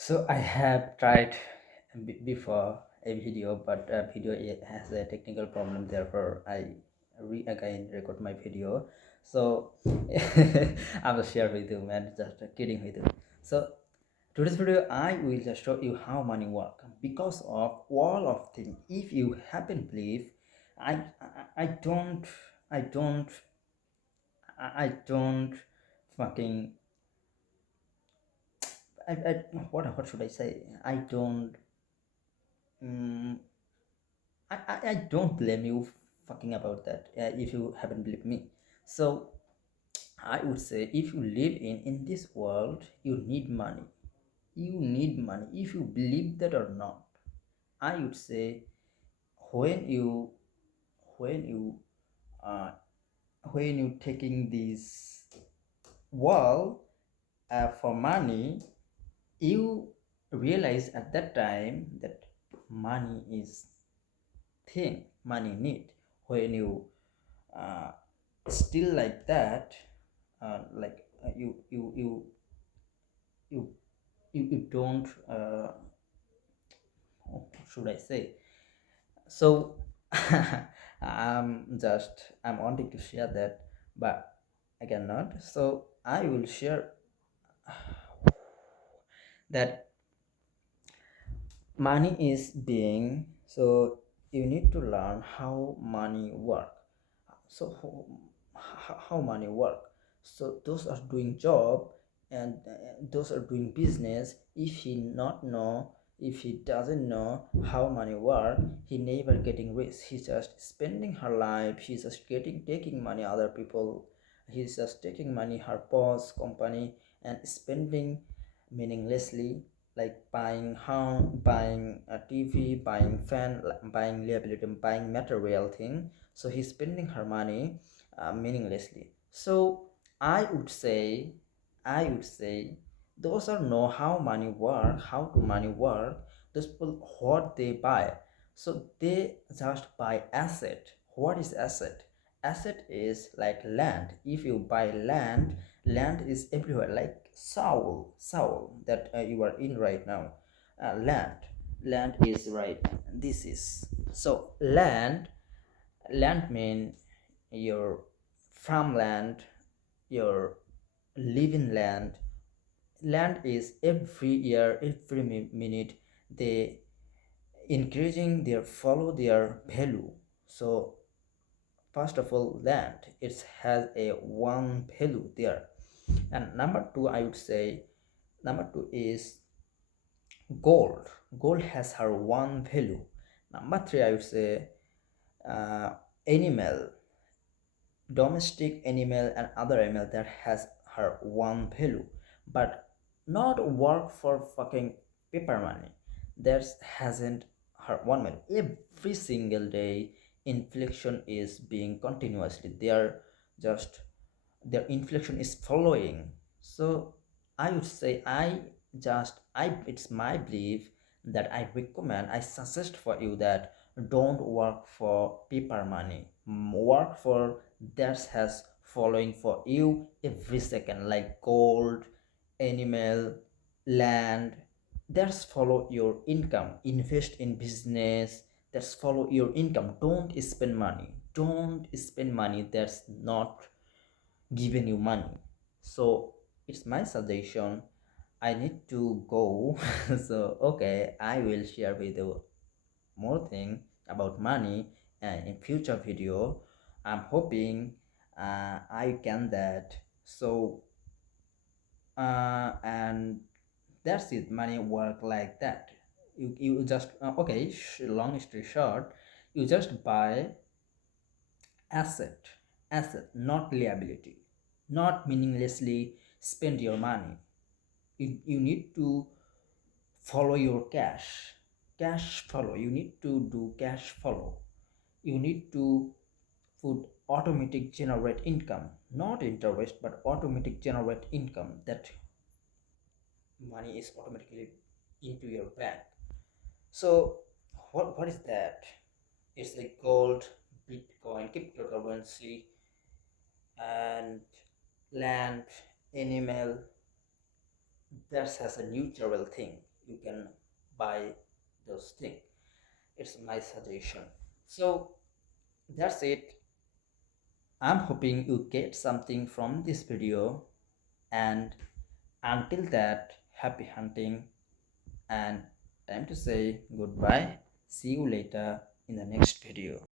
So I have tried before a video, but a video has a technical problem. Therefore, I again record my video. So I'm just share with you, man. Just kidding with you. So today's video, I will just show you how money work because of all of things. If you haven't believe, I don't, I don't, I don't fucking. I what should I say? I don't. Mm, I don't blame you fucking about that if you haven't believed me. So I would say if you live in this world, you need money. You need money if you believe that or not. I would say when you when you uh, when you taking this wall for money, you realize at that time that money is thing money need. When you uh, still like that, you you don't what should I say? So I'm wanting to share that, but I cannot. So I will share that money is being. So you need to learn how money work. So how money work. So those are doing job, and those are doing business. If he doesn't know how money work, he never getting rich. He's just spending her life. He's just getting taking money other people. He's just taking money her boss company and spending meaninglessly, like buying home, buying a TV, buying fan, buying liability, buying material thing. So he's spending her money meaninglessly. So I would say, I would say, those are know how money work, how to money work. Those people what they buy. So they just buy asset. What is asset? Asset is like land. If you buy land, land is everywhere. Like soul that you are in right now. Land is right. This is so land mean your farmland, your living land. Land is every year, every minute they increasing their follow their value. So first of all, land it has a one value there. And number two, I would say, number two is gold. Gold has her one value. Number three, I would say, uh, animal, domestic animal and other animal that has her one value, but not work for fucking paper money. That hasn't her one value. Every single day inflation is being continuously there, just their inflation is following. So I would say, I it's my belief that I recommend, I suggest for you that don't work for paper money. Work for that has following for you every second, like gold, animal, land. That's follow your income. Invest in business. That's follow your income. Don't spend money. Don't spend money that's not giving you money. So it's my suggestion. I need to go. So okay, I will share with you more thing about money in future video. I'm hoping I can that. So and that's it. Money work like that. You just okay. Long story short, you just buy asset, not liability, not meaninglessly spend your money. You need to follow your cash follow. You need to do cash follow. You need to put automatic generate income, not interest, but automatic generate income, that money is automatically into your bank. So what is that? It's like gold, bitcoin, cryptocurrency, and land, animal. That has a neutral thing. you can buy those things. It's my suggestion. So that's it. I'm hoping you get something from this video, and until that, happy hunting, and time to say goodbye. See you later in the next video.